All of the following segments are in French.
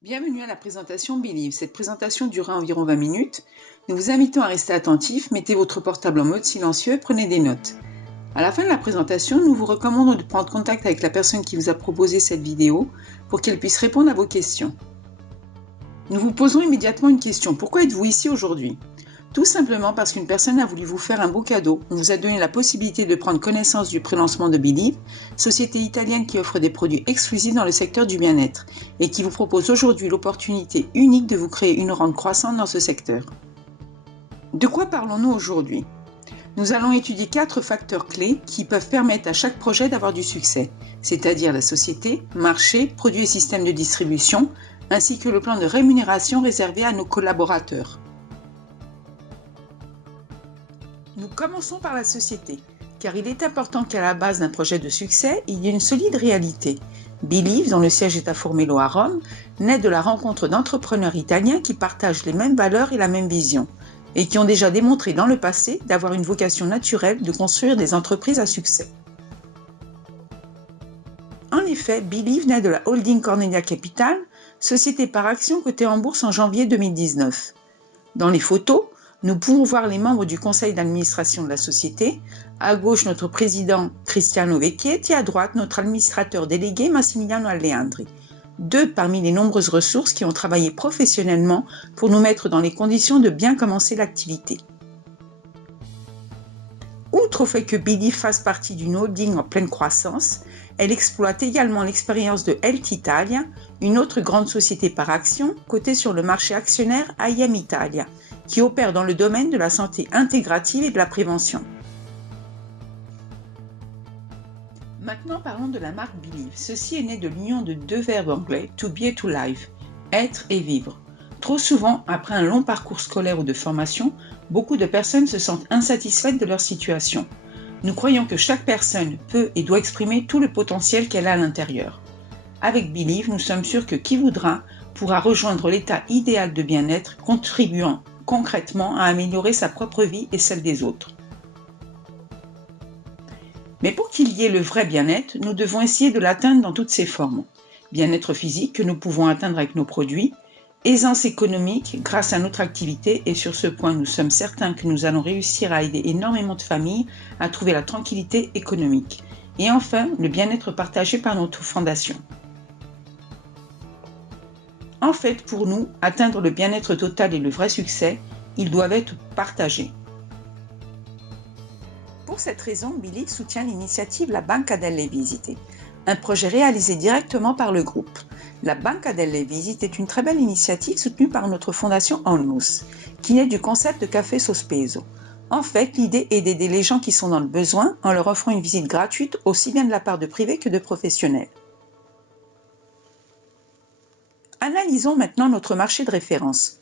Bienvenue à la présentation Believe. Cette présentation durera environ 20 minutes. Nous vous invitons à rester attentifs, mettez votre portable en mode silencieux et prenez des notes. À la fin de la présentation, nous vous recommandons de prendre contact avec la personne qui vous a proposé cette vidéo pour qu'elle puisse répondre à vos questions. Nous vous posons immédiatement une question. Pourquoi êtes-vous ici aujourd'hui ? Tout simplement parce qu'une personne a voulu vous faire un beau cadeau. On vous a donné la possibilité de prendre connaissance du prélancement de Believe, société italienne qui offre des produits exclusifs dans le secteur du bien-être et qui vous propose aujourd'hui l'opportunité unique de vous créer une rente croissante dans ce secteur. De quoi parlons-nous aujourd'hui ? Nous allons étudier 4 facteurs clés qui peuvent permettre à chaque projet d'avoir du succès, c'est-à-dire la société, marché, produits et systèmes de distribution, ainsi que le plan de rémunération réservé à nos collaborateurs. Nous commençons par la société, car il est important qu'à la base d'un projet de succès, il y ait une solide réalité. Believe, dont le siège est à Formello à Rome, naît de la rencontre d'entrepreneurs italiens qui partagent les mêmes valeurs et la même vision, et qui ont déjà démontré dans le passé d'avoir une vocation naturelle de construire des entreprises à succès. En effet, Believe naît de la holding Cornelia Capital, société par action cotée en bourse en janvier 2019. Dans les photos, nous pouvons voir les membres du conseil d'administration de la société, à gauche notre président Cristiano Vecchietti et à droite notre administrateur délégué Massimiliano Alleandri, deux parmi les nombreuses ressources qui ont travaillé professionnellement pour nous mettre dans les conditions de bien commencer l'activité. Outre au fait que Believe fasse partie d'une holding en pleine croissance, elle exploite également l'expérience de Health Italia, une autre grande société par action cotée sur le marché actionnaire IM Italia, qui opère dans le domaine de la santé intégrative et de la prévention. Maintenant parlons de la marque Believe. Ceci est né de l'union de deux verbes anglais, to be et to live, être et vivre. Trop souvent, après un long parcours scolaire ou de formation, beaucoup de personnes se sentent insatisfaites de leur situation. Nous croyons que chaque personne peut et doit exprimer tout le potentiel qu'elle a à l'intérieur. Avec Believe, nous sommes sûrs que qui voudra pourra rejoindre l'état idéal de bien-être, contribuant concrètement à améliorer sa propre vie et celle des autres. Mais pour qu'il y ait le vrai bien-être, nous devons essayer de l'atteindre dans toutes ses formes. Bien-être physique que nous pouvons atteindre avec nos produits, aisance économique grâce à notre activité et sur ce point nous sommes certains que nous allons réussir à aider énormément de familles à trouver la tranquillité économique. Et enfin, le bien-être partagé par notre fondation. En fait, pour nous, atteindre le bien-être total et le vrai succès, ils doivent être partagés. Pour cette raison, Believe soutient l'initiative La Banca delle Visite, un projet réalisé directement par le groupe. La Banca delle Visite est une très belle initiative soutenue par notre fondation Onlus, qui naît du concept de café sospeso. En fait, l'idée est d'aider les gens qui sont dans le besoin en leur offrant une visite gratuite aussi bien de la part de privés que de professionnels. Analysons maintenant notre marché de référence.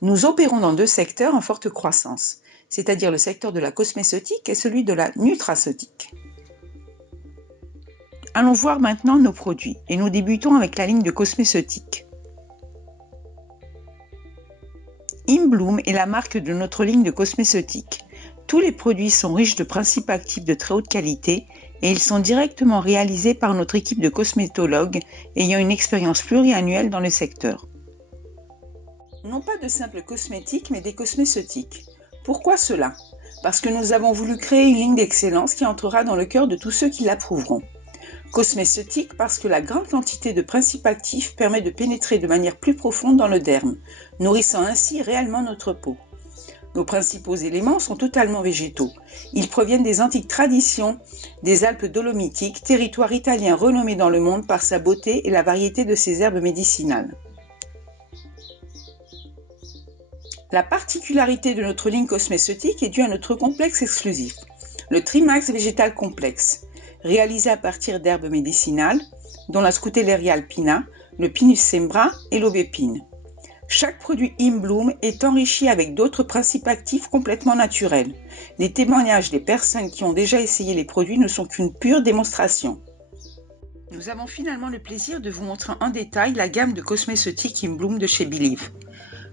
Nous opérons dans deux secteurs en forte croissance, c'est-à-dire le secteur de la cosmétique et celui de la nutraceutique. Allons voir maintenant nos produits et nous débutons avec la ligne de cosmétique. Imbloom est la marque de notre ligne de cosmétique. Tous les produits sont riches de principes actifs de très haute qualité et ils sont directement réalisés par notre équipe de cosmétologues ayant une expérience pluriannuelle dans le secteur. Non pas de simples cosmétiques, mais des cosméceutiques. Pourquoi cela ? Parce que nous avons voulu créer une ligne d'excellence qui entrera dans le cœur de tous ceux qui l'approuveront. Cosméceutique parce que la grande quantité de principes actifs permet de pénétrer de manière plus profonde dans le derme, nourrissant ainsi réellement notre peau. Nos principaux éléments sont totalement végétaux. Ils proviennent des antiques traditions des Alpes dolomitiques, territoire italien renommé dans le monde par sa beauté et la variété de ses herbes médicinales. La particularité de notre ligne cosmétique est due à notre complexe exclusif, le Trimax Végétal Complexe, réalisé à partir d'herbes médicinales, dont la Scutelleria alpina, le Pinus sembra et l'aubépine. Chaque produit Imbloom est enrichi avec d'autres principes actifs complètement naturels. Les témoignages des personnes qui ont déjà essayé les produits ne sont qu'une pure démonstration. Nous avons finalement le plaisir de vous montrer en détail la gamme de cosmétiques Imbloom de chez Believe.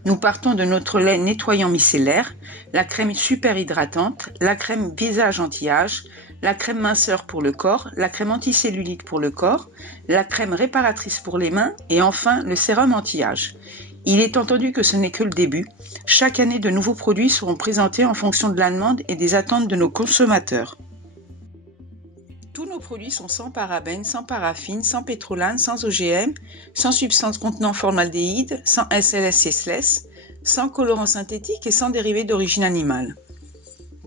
Nous partons de notre lait nettoyant micellaire, la crème super hydratante, la crème visage anti-âge, la crème minceur pour le corps, la crème anticellulite pour le corps, la crème réparatrice pour les mains et enfin le sérum anti-âge. Il est entendu que ce n'est que le début. Chaque année, de nouveaux produits seront présentés en fonction de la demande et des attentes de nos consommateurs. Tous nos produits sont sans parabènes, sans paraffine, sans pétrolane, sans OGM, sans substances contenant formaldéhyde, sans SLS et SLS, sans colorants synthétiques et sans dérivés d'origine animale.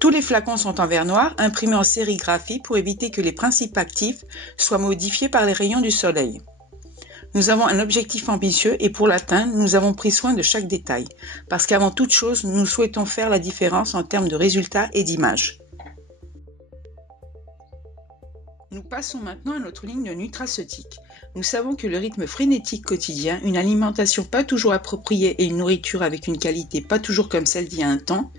Tous les flacons sont en verre noir, imprimés en sérigraphie pour éviter que les principes actifs soient modifiés par les rayons du soleil. Nous avons un objectif ambitieux et pour l'atteindre, nous avons pris soin de chaque détail, parce qu'avant toute chose, nous souhaitons faire la différence en termes de résultats et d'image. Nous passons maintenant à notre ligne nutraceutique. Nous savons que le rythme frénétique quotidien, une alimentation pas toujours appropriée et une nourriture avec une qualité pas toujours comme celle d'il y a un temps,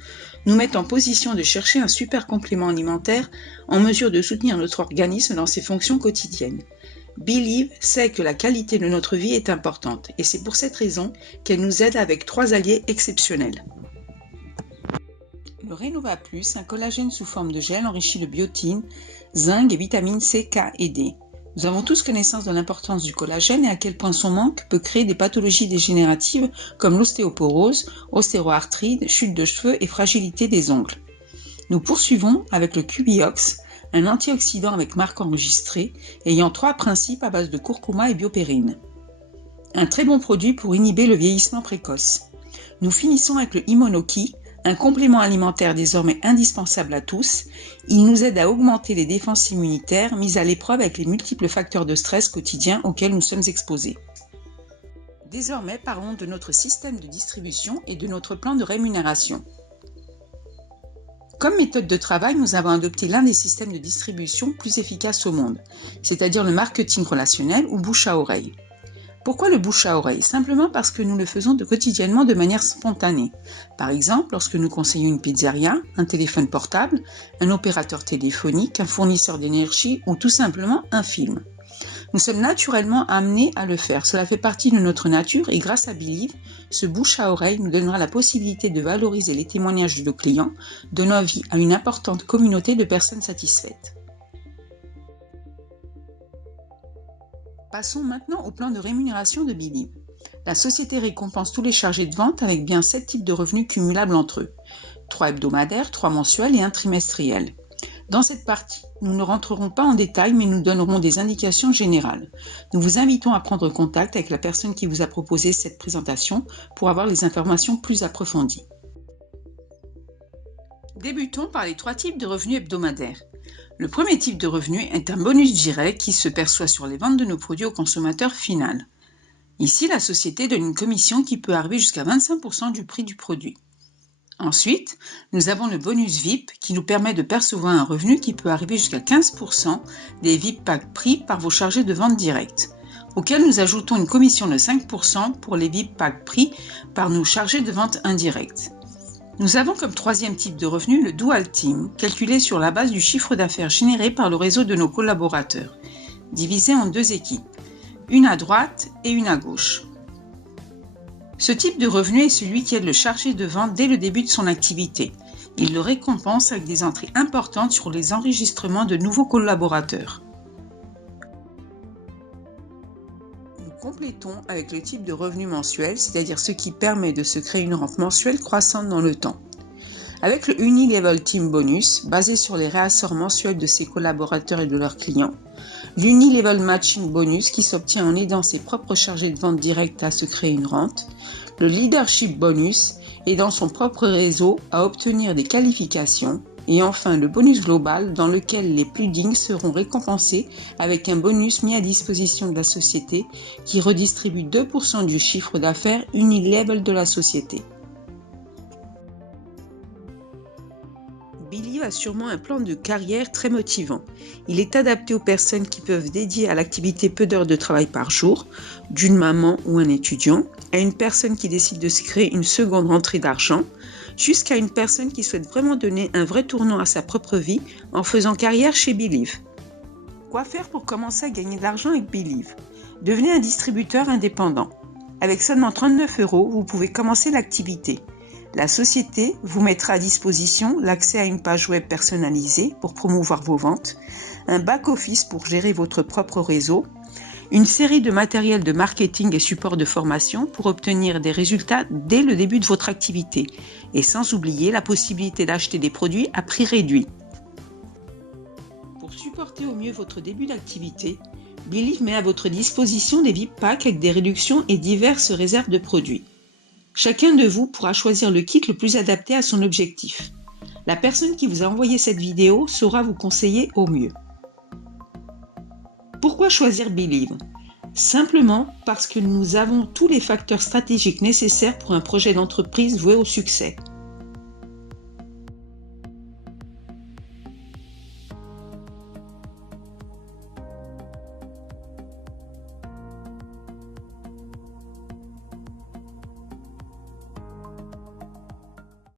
nous mettent en position de chercher un super complément alimentaire en mesure de soutenir notre organisme dans ses fonctions quotidiennes. Believe sait que la qualité de notre vie est importante et c'est pour cette raison qu'elle nous aide avec 3 alliés exceptionnels. Le Renova Plus, un collagène sous forme de gel enrichi de biotine, zinc et vitamines C, K et D. Nous avons tous connaissance de l'importance du collagène et à quel point son manque peut créer des pathologies dégénératives comme l'ostéoporose, ostéoarthrite, chute de cheveux et fragilité des ongles. Nous poursuivons avec le Cubiox, un antioxydant avec marque enregistrée, ayant 3 principes à base de curcuma et biopérine. Un très bon produit pour inhiber le vieillissement précoce. Nous finissons avec le Immunoki, un complément alimentaire désormais indispensable à tous. Il nous aide à augmenter les défenses immunitaires mises à l'épreuve avec les multiples facteurs de stress quotidiens auxquels nous sommes exposés. Désormais, parlons de notre système de distribution et de notre plan de rémunération. Comme méthode de travail, nous avons adopté l'un des systèmes de distribution plus efficaces au monde, c'est-à-dire le marketing relationnel ou bouche à oreille. Pourquoi le bouche à oreille? Simplement parce que nous le faisons quotidiennement de manière spontanée. Par exemple, lorsque nous conseillons une pizzeria, un téléphone portable, un opérateur téléphonique, un fournisseur d'énergie ou tout simplement un film. Nous sommes naturellement amenés à le faire. Cela fait partie de notre nature et grâce à Believe, ce bouche à oreille nous donnera la possibilité de valoriser les témoignages de nos clients, donnant vie à une importante communauté de personnes satisfaites. Passons maintenant au plan de rémunération de Believe. La société récompense tous les chargés de vente avec bien 7 types de revenus cumulables entre eux. 3 hebdomadaires, 3 mensuels et 1 trimestriel. Dans cette partie, nous ne rentrerons pas en détail mais nous donnerons des indications générales. Nous vous invitons à prendre contact avec la personne qui vous a proposé cette présentation pour avoir les informations plus approfondies. Débutons par les 3 types de revenus hebdomadaires. Le premier type de revenu est un bonus direct qui se perçoit sur les ventes de nos produits au consommateur final. Ici, la société donne une commission qui peut arriver jusqu'à 25% du prix du produit. Ensuite, nous avons le bonus VIP qui nous permet de percevoir un revenu qui peut arriver jusqu'à 15% des VIP Pack pris par vos chargés de vente directs, auquel nous ajoutons une commission de 5% pour les VIP Pack pris par nos chargés de vente indirects. Nous avons comme 3e type de revenu le Dual Team, calculé sur la base du chiffre d'affaires généré par le réseau de nos collaborateurs, divisé en 2 équipes, une à droite et une à gauche. Ce type de revenu est celui qui aide le chargé de vente dès le début de son activité. Il le récompense avec des entrées importantes sur les enregistrements de nouveaux collaborateurs. Complétons avec le type de revenu mensuel, c'est-à-dire ce qui permet de se créer une rente mensuelle croissante dans le temps. Avec le Unilevel Team Bonus, basé sur les réassorts mensuels de ses collaborateurs et de leurs clients, l'Unilevel Matching Bonus qui s'obtient en aidant ses propres chargés de vente directs à se créer une rente, le Leadership Bonus aidant son propre réseau à obtenir des qualifications, et enfin le bonus global dans lequel les plus dignes seront récompensés avec un bonus mis à disposition de la société qui redistribue 2% du chiffre d'affaires Unilevel de la société. Believe a sûrement un plan de carrière très motivant. Il est adapté aux personnes qui peuvent dédier à l'activité peu d'heures de travail par jour, d'une maman ou un étudiant, à une personne qui décide de se créer une seconde rentrée d'argent, jusqu'à une personne qui souhaite vraiment donner un vrai tournant à sa propre vie en faisant carrière chez Believe. Quoi faire pour commencer à gagner de l'argent avec Believe? Devenez un distributeur indépendant. Avec seulement 39 €, vous pouvez commencer l'activité. La société vous mettra à disposition l'accès à une page web personnalisée pour promouvoir vos ventes, un back-office pour gérer votre propre réseau, une série de matériels de marketing et support de formation pour obtenir des résultats dès le début de votre activité, et sans oublier la possibilité d'acheter des produits à prix réduit. Pour supporter au mieux votre début d'activité, Believe met à votre disposition des VIP packs avec des réductions et diverses réserves de produits. Chacun de vous pourra choisir le kit le plus adapté à son objectif. La personne qui vous a envoyé cette vidéo saura vous conseiller au mieux. Pourquoi choisir Believe ? Simplement parce que nous avons tous les facteurs stratégiques nécessaires pour un projet d'entreprise voué au succès.